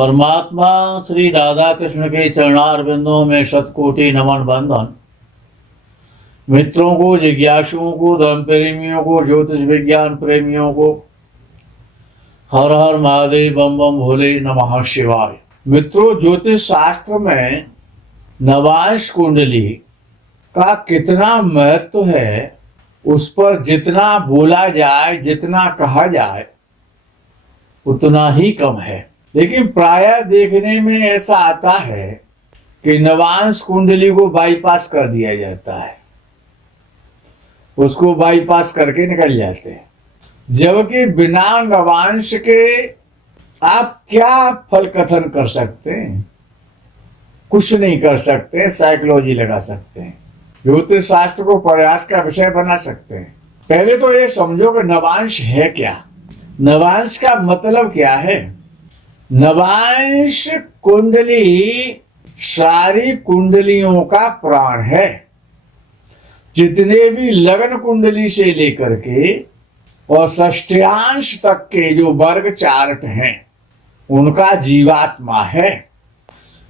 परमात्मा श्री राधा कृष्ण के चरणारविंदों में शतकोटि नमन बंदन। मित्रों को, जिज्ञासुओं को, धर्म प्रेमियों को, ज्योतिष विज्ञान प्रेमियों को हर हर महादेव, बम बम भोले, नमः शिवाय। मित्रों, ज्योतिष शास्त्र में नवांश कुंडली का कितना महत्व है, उस पर जितना बोला जाए, जितना कहा जाए, उतना ही कम है। लेकिन प्रायः देखने में ऐसा आता है कि नवांश कुंडली को बाईपास कर दिया जाता है, उसको बाईपास करके निकल जाते हैं। जबकि बिना नवांश के आप क्या फल कथन कर सकते हैं? कुछ नहीं कर सकते। साइकोलॉजी लगा सकते हैं, ज्योतिष शास्त्र को प्रयास का विषय बना सकते हैं। पहले तो ये समझो कि नवांश है क्या, नवांश का मतलब क्या है। नवांश कुंडली सारी कुंडलियों का प्राण है। जितने भी लग्न कुंडली से लेकर के और षष्ठ्यांश तक के जो वर्ग चार्ट हैं, उनका जीवात्मा है।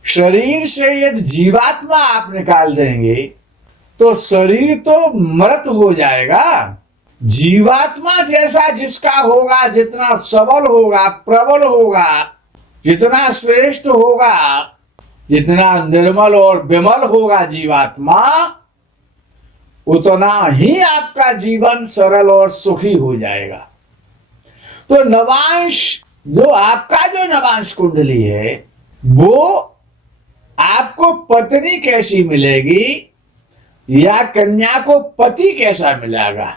शरीर से यदि जीवात्मा आप निकाल देंगे तो शरीर तो मृत हो जाएगा। जीवात्मा जैसा जिसका होगा, जितना सबल होगा, प्रबल होगा, जितना श्रेष्ठ होगा, जितना निर्मल और विमल होगा जीवात्मा, उतना ही आपका जीवन सरल और सुखी हो जाएगा। तो नवांश जो नवांश कुंडली है, वो आपको पत्नी कैसी मिलेगी या कन्या को पति कैसा मिलेगा।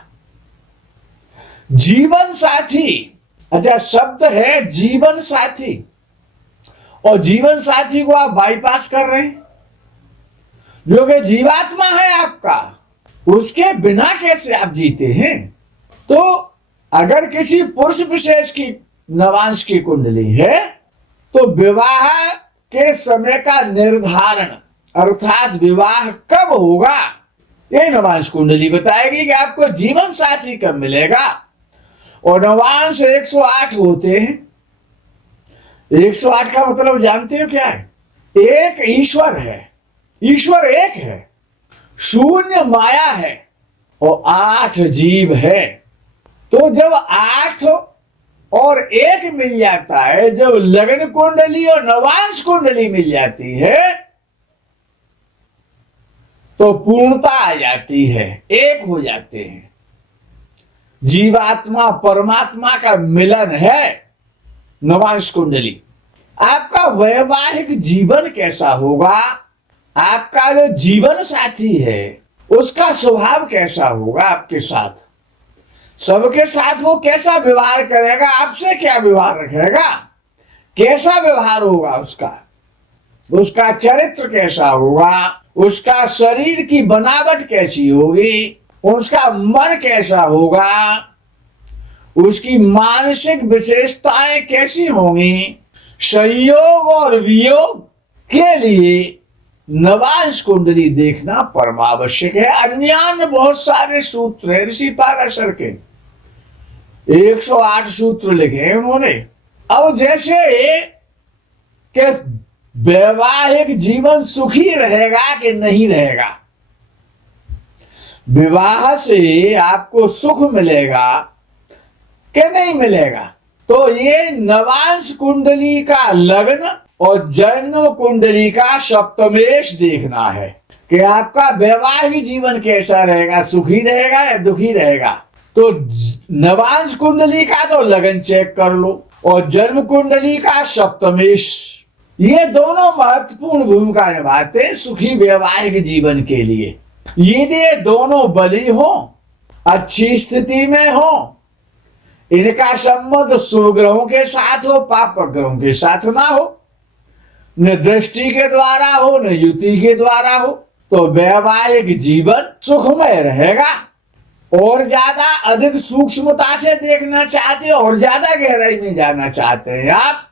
जीवन साथी, अच्छा शब्द है जीवन साथी, और जीवन साथी को आप बाईपास कर रहे हैं। जो कि जीवात्मा है आपका, उसके बिना कैसे आप जीते हैं। तो अगर किसी पुरुष विशेष की नवांश की कुंडली है तो विवाह के समय का निर्धारण, अर्थात विवाह कब होगा, ये नवांश कुंडली बताएगी कि आपको जीवन साथी कब मिलेगा। और नवांश 108 होते हैं। 108 का मतलब जानते हो क्या है? एक ईश्वर है, ईश्वर एक है, शून्य माया है और 8 जीव है। तो जब 8 और 1 मिल जाता है, जब लग्न कुंडली और नवांश कुंडली मिल जाती है, तो पूर्णता आ जाती है, एक हो जाते हैं। जीवात्मा परमात्मा का मिलन है नवांश कुंडली। आपका वैवाहिक जीवन कैसा होगा, आपका जो जीवन साथी है उसका स्वभाव कैसा होगा आपके साथ, सबके साथ वो कैसा व्यवहार करेगा, आपसे क्या व्यवहार रखेगा, कैसा व्यवहार होगा उसका चरित्र कैसा होगा, उसका शरीर की बनावट कैसी होगी, उसका मन कैसा होगा, उसकी मानसिक विशेषताएं कैसी होंगी। संयोग और वियोग के लिए नवांश कुंडली देखना परमावश्यक है। अन्य बहुत सारे सूत्र हैं, ऋषि पाराशर के 108 सूत्र लिखे हैं उन्होंने। अब जैसे कि वैवाहिक जीवन सुखी रहेगा कि नहीं रहेगा, विवाह से आपको सुख मिलेगा कि नहीं मिलेगा, तो ये नवांश कुंडली का लग्न और जन्म कुंडली का सप्तमेश देखना है कि आपका वैवाहिक जीवन कैसा रहेगा, सुखी रहेगा या दुखी रहेगा। तो नवांश कुंडली का तो लग्न चेक कर लो और जन्म कुंडली का सप्तमेश, ये दोनों महत्वपूर्ण भूमिका निभाते हैं सुखी वैवाहिक जीवन के लिए। ये दोनों बली हो, अच्छी स्थिति में हो, इनका संबंध शुभ ग्रहों के साथ हो, पाप ग्रहों के साथ ना हो, न दृष्टि के द्वारा हो न युति के द्वारा हो, तो वैवाहिक जीवन सुखमय रहेगा। और ज्यादा अधिक सूक्ष्मता से देखना चाहते हो और ज्यादा गहराई में जाना चाहते हैं आप,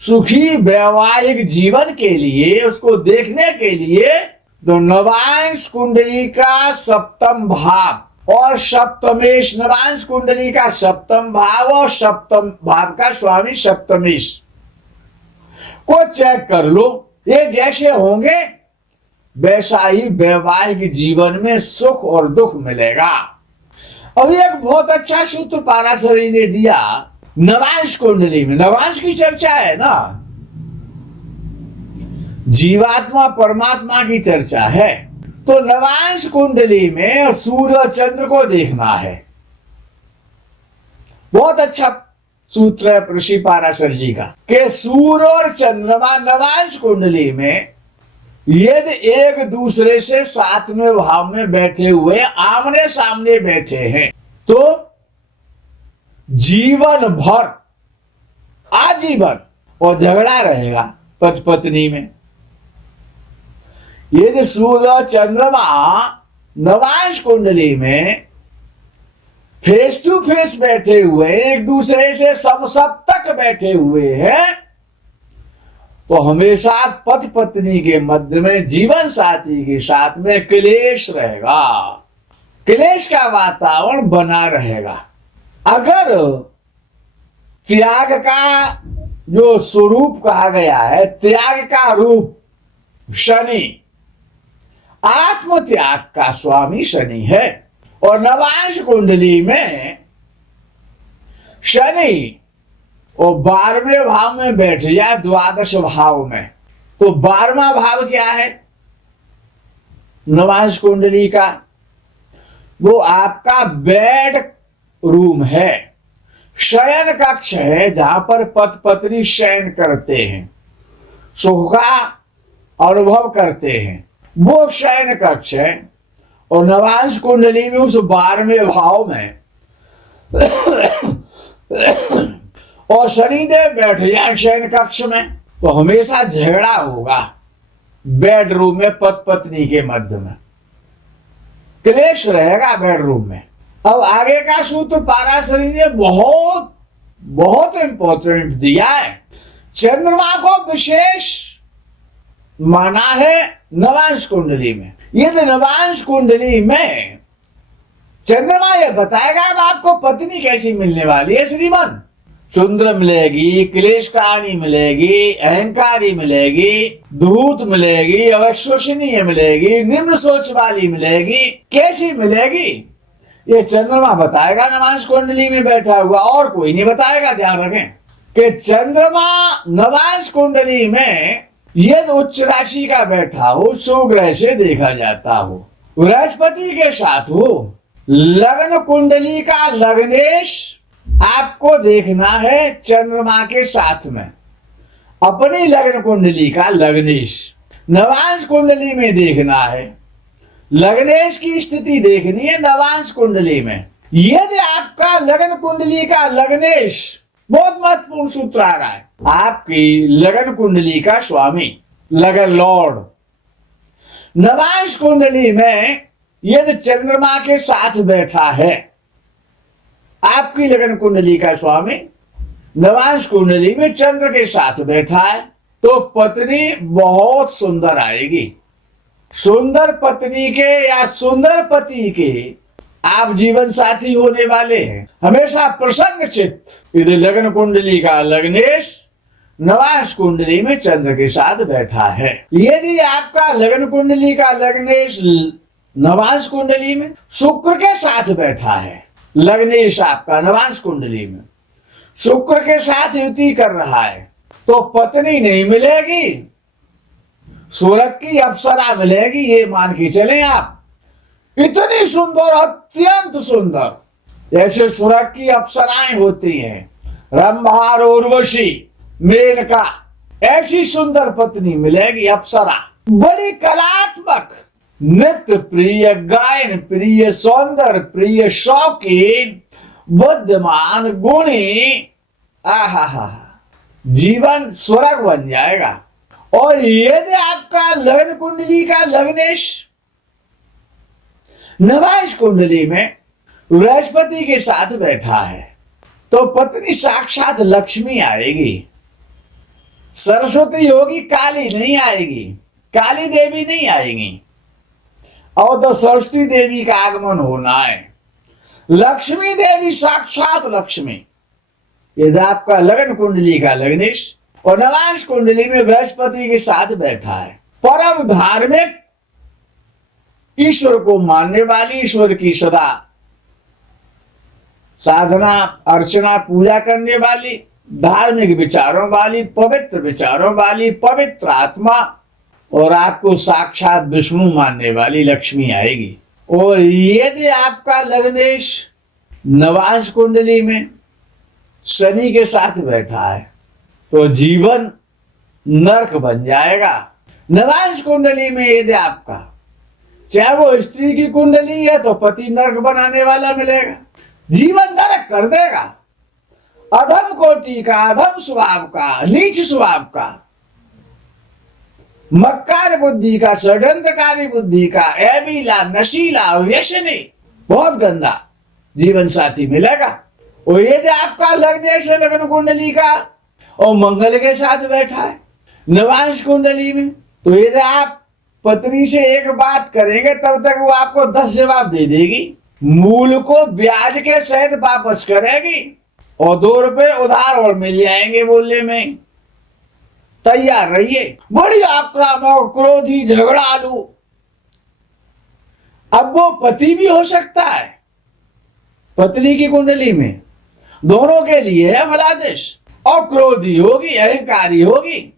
सुखी वैवाहिक जीवन के लिए, उसको देखने के लिए तो नवांश कुंडली का सप्तम भाव और सप्तमेश, नवांश कुंडली का सप्तम भाव और सप्तम भाव का स्वामी सप्तमेश, को चेक कर लो। ये जैसे होंगे वैसा ही वैवाहिक जीवन में सुख और दुख मिलेगा। अभी एक बहुत अच्छा सूत्र पाराशरी ने दिया नवांश कुंडली में। नवांश की चर्चा है ना, जीवात्मा परमात्मा की चर्चा है। तो नवांश कुंडली में सूर्य और चंद्र को देखना है। बहुत अच्छा सूत्र है ऋषि पाराशर जी का कि सूर्य और चंद्रमा नवांश कुंडली में यदि एक दूसरे से सातवें भाव में बैठे हुए आमने सामने बैठे हैं तो जीवन भर आजीवन और झगड़ा रहेगा पति पत्नी में। यदि सूर्य और चंद्रमा नवांश कुंडली में फेस टू फेस बैठे हुए एक दूसरे से समसप्तक बैठे हुए हैं तो हमेशा पति पत्नी के मध्य में जीवन साथी के साथ में क्लेश रहेगा, क्लेश का वातावरण बना रहेगा। अगर त्याग का जो स्वरूप कहा गया है, त्याग का रूप शनि, आत्म त्याग का स्वामी शनि है और नवांश कुंडली में शनि और 12वें भाव में बैठ जाए द्वादश भाव में, तो 12वां भाव क्या है नवांश कुंडली का? वो आपका बेड रूम है, शयन कक्ष है जहां पर पति पत्नी शयन करते हैं, सुख का अनुभव करते हैं, वो शयन कक्ष है। और नवांश कुंडली में उस 12वें भाव में और शनिदेव बैठ जाए शयन कक्ष में तो हमेशा झगड़ा होगा बेडरूम में पति पत्नी के मध्य में, क्लेश रहेगा बेडरूम में। अब आगे का सूत्र पाराशरी ने बहुत बहुत इंपॉर्टेंट दिया है। चंद्रमा को विशेष माना है नवांश कुंडली में। यदि नवांश कुंडली में चंद्रमा यह बताएगा अब आपको पत्नी कैसी मिलने वाली है श्रीमान, सुंदर मिलेगी, क्लेश कहानी मिलेगी, अहंकारी मिलेगी, धूत मिलेगी, अविश्वसनीय मिलेगी, निम्न सोच वाली मिलेगी, कैसी मिलेगी ये चंद्रमा बताएगा नवांश कुंडली में बैठा हुआ, और कोई नहीं बताएगा। ध्यान रखें कि चंद्रमा नवांश कुंडली में यदि उच्च राशि का बैठा हो, शुभ से देखा जाता हो, बृहस्पति के साथ हो, लग्न कुंडली का लग्नेश आपको देखना है चंद्रमा के साथ में, अपनी लग्न कुंडली का लग्नेश नवांश कुंडली में देखना है, लग्नेश की स्थिति देखनी है नवांश कुंडली में। यदि आपका लग्न कुंडली का लग्नेश, बहुत महत्वपूर्ण सूत्र आ रहा है, आपकी लगन कुंडली का स्वामी लगन लॉर्ड नवांश कुंडली में यदि चंद्रमा के साथ बैठा है, आपकी लगन कुंडली का स्वामी नवांश कुंडली में चंद्र के साथ बैठा है तो पत्नी बहुत सुंदर आएगी। सुंदर पत्नी के या सुंदर पति के आप जीवन साथी होने वाले हैं, हमेशा प्रसन्न चित्त। यदि लग्न कुंडली का लग्नेश नवांश कुंडली में चंद्र के साथ बैठा है, यदि आपका लग्न कुंडली का लग्नेश नवांश कुंडली में शुक्र के साथ बैठा है, लग्नेश आपका नवांश कुंडली में शुक्र के साथ युति कर रहा है तो पत्नी नहीं मिलेगी, स्वर्ग की अप्सरा मिलेगी। ये मान के चले आप, इतनी सुंदर, अत्यंत सुंदर, जैसे स्वर्ग की अप्सराएं होती हैं, रंभा, उर्वशी, मेनका, ऐसी सुंदर पत्नी मिलेगी अप्सरा, बड़ी कलात्मक, नृत्य प्रिय, गायन प्रिय, सौंदर्य प्रिय, शौकीन, बुद्धिमान, गुणी, आहा, जीवन स्वर्ग बन जाएगा। और यदि आपका लग्न कुंडली का लग्नेश नवांश कुंडली में बृहस्पति के साथ बैठा है तो पत्नी साक्षात लक्ष्मी आएगी, सरस्वती होगी, काली नहीं आएगी, काली देवी नहीं आएगी, और तो सरस्वती देवी का आगमन होना है, लक्ष्मी देवी, साक्षात लक्ष्मी। यदि आपका लग्न कुंडली का लग्नेश और नवांश कुंडली में बृहस्पति के साथ बैठा है। परम धार्मिक, ईश्वर को मानने वाली, ईश्वर की सदा साधना अर्चना पूजा करने वाली, धार्मिक विचारों वाली, पवित्र विचारों वाली, पवित्र आत्मा, और आपको साक्षात विष्णु मानने वाली लक्ष्मी आएगी। और यदि आपका लग्नेश नवांश कुंडली में शनि के साथ बैठा है तो जीवन नरक बन जाएगा। नवांश कुंडली में यदि आपका, चाहे वो स्त्री की कुंडली है, तो पति नरक बनाने वाला मिलेगा, जीवन नरक कर देगा। अधम कोटि का, अधम स्वभाव का, नीच स्वभाव का, मक्कार बुद्धि का, षड्यंत्रकारी बुद्धि का, एबीला, नशीला, व्यसनी, बहुत गंदा जीवन साथी मिलेगा। और यदि आपका लग्नेश है लग्न कुंडली का और मंगल के साथ बैठा है नवांश कुंडली में, तो यदि आप पत्नी से एक बात करेंगे तब तक वो आपको 10 जवाब दे देगी, मूल को ब्याज के सहित वापस करेगी और 2 रुपए उधार और मिल जाएंगे बोलने में। तैयार रहिए। बड़ी आक्रामक, क्रोधी, झगड़ालू, अब वो पति भी हो सकता है पत्नी की कुंडली में, दोनों के लिए है फलादेश। और क्रोधी होगी, अहंकारी होगी,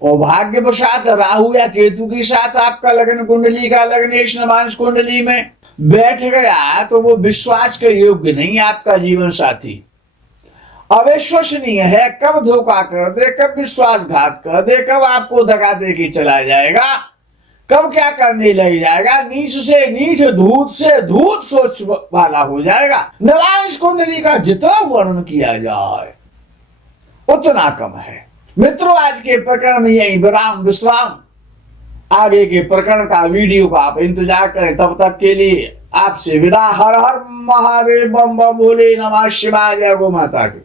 और भाग्यवशात राहु या केतु के साथ आपका लग्न कुंडली का लग्नेश नवांश कुंडली में बैठ गया तो वो विश्वास के योग्य नहीं आपका जीवन साथी, अविश्वसनीय है। कब धोखा कर दे, कब विश्वासघात कर दे, कब आपको धक्का दे के चला जाएगा, कब क्या करने लग जाएगा, नीच से नीच, धूत से धूत सोच वाला हो जाएगा। नवांश कुंडली का जितना वर्णन किया जाए उतना कम है। मित्रों, आज के प्रकरण में यही विश्राम। आगे के प्रकरण का वीडियो का आप इंतजार करें। तब तक के लिए आपसे विदा। हर हर महादेव, बम बम भोले, नमः शिवाय, जय गो माता की।